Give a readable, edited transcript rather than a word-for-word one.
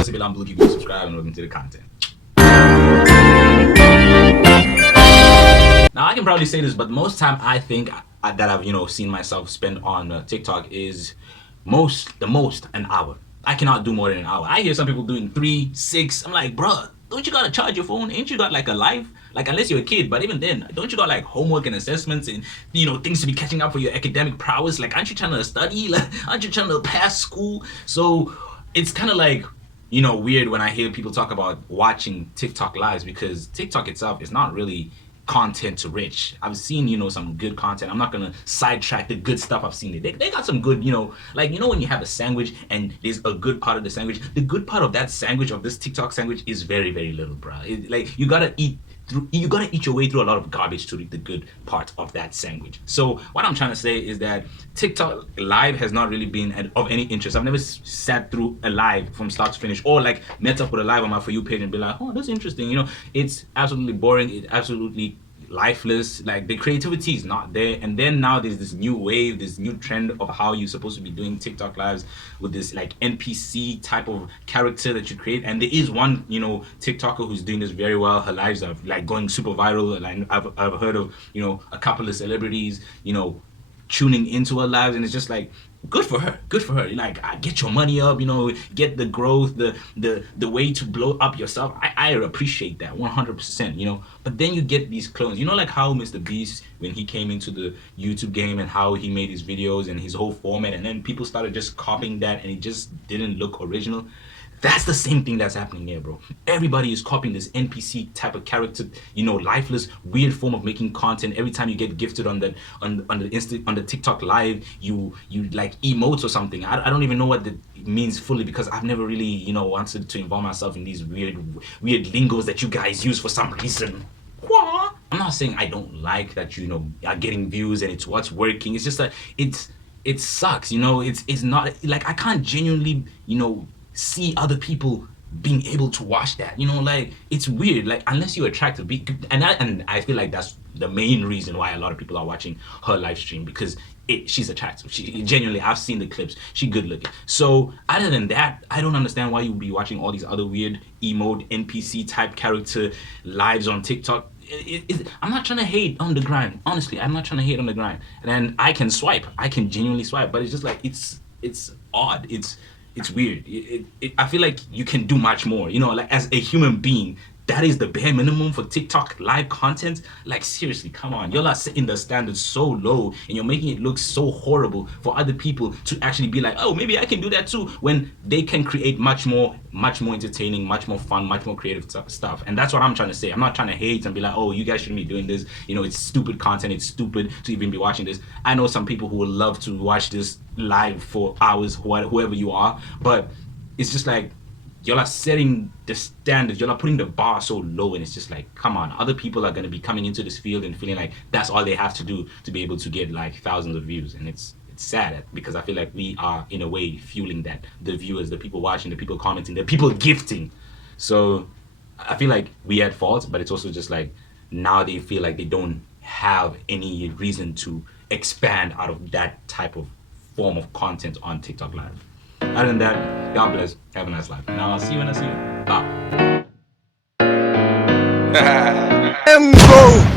what's up, I'm Blue. Keep subscribe and welcome to the content. Now I can probably say this, but most time I think that I've seen myself spend on TikTok is the most an hour. I cannot do more than an hour. I hear some people doing 3, 6. I'm like, bruh, don't you gotta charge your phone? Ain't you got like a life? Like, unless you're a kid, but even then, don't you got like homework and assessments and things to be catching up for your academic prowess? Like, aren't you trying to study? Like, aren't you trying to pass school? So it's kind of like weird when I hear people talk about watching TikTok lives, because TikTok itself is not really content rich. I've seen some good content. I'm not gonna sidetrack the good stuff I've seen. They got some good like when you have a sandwich and there's a good part of the sandwich. The good part of that sandwich, of this TikTok sandwich, is very, very little, bro. Like you gotta eat your way through a lot of garbage to read the good part of that sandwich. So what I'm trying to say is that TikTok live has not really been of any interest. I've never sat through a live from start to finish, or like met up with a live on my For You page and be like, oh, that's interesting. It's absolutely boring. It's absolutely lifeless. Like, the creativity is not there. And then now there's this new wave, this new trend of how you're supposed to be doing TikTok lives with this like NPC type of character that you create. And there is one TikToker who's doing this very well. Her lives are like going super viral, and I've heard of a couple of celebrities tuning into her lives, and it's just like, good for her. Like, get your money up, get the growth, the way to blow up yourself. I appreciate that 100%, but then you get these clones, like how Mr. Beast, when he came into the YouTube game and how he made his videos and his whole format, and then people started just copying that and it just didn't look original. That's the same thing that's happening here, bro. Everybody is copying this NPC type of character, lifeless, weird form of making content. Every time you get gifted on the TikTok live, you like emotes or something. I don't even know what that means fully, because I've never really wanted to involve myself in these weird lingos that you guys use for some reason. I'm not saying I don't like that are getting views and it's what's working. It's just that it sucks. It's not like I can't genuinely see other people being able to watch that. Like, it's weird. Like, unless you're attracted to and I feel like that's the main reason why a lot of people are watching her live stream, because she's attractive. She genuinely, I've seen the clips, she good looking. So other than that, I don't understand why you would be watching all these other weird emote NPC type character lives on TikTok. I'm not trying to hate on the grind. Honestly, I'm not trying to hate on the grind. And I can genuinely swipe, but it's just like, it's odd. It's weird. I feel like you can do much more. Like, as a human being, that is the bare minimum for TikTok live content. Like, seriously, come on. Y'all are setting the standards so low, and you're making it look so horrible for other people to actually be like, oh, maybe I can do that too, when they can create much more entertaining, much more fun, much more creative stuff. And that's what I'm trying to say. I'm not trying to hate and be like, oh, you guys shouldn't be doing this. It's stupid content. It's stupid to even be watching this. I know some people who would love to watch this live for hours, whoever you are, but it's just like, y'all are setting the standards, y'all are putting the bar so low, and it's just like, come on. Other people are going to be coming into this field and feeling like that's all they have to do to be able to get like thousands of views. And it's sad, because I feel like we are in a way fueling that, the viewers, the people watching, the people commenting, the people gifting. So I feel like we at fault, but it's also just like, now they feel like they don't have any reason to expand out of that type of form of content on TikTok live. Other than that, God bless. Have a nice life. Now I'll see you when I see you. Bye. Go.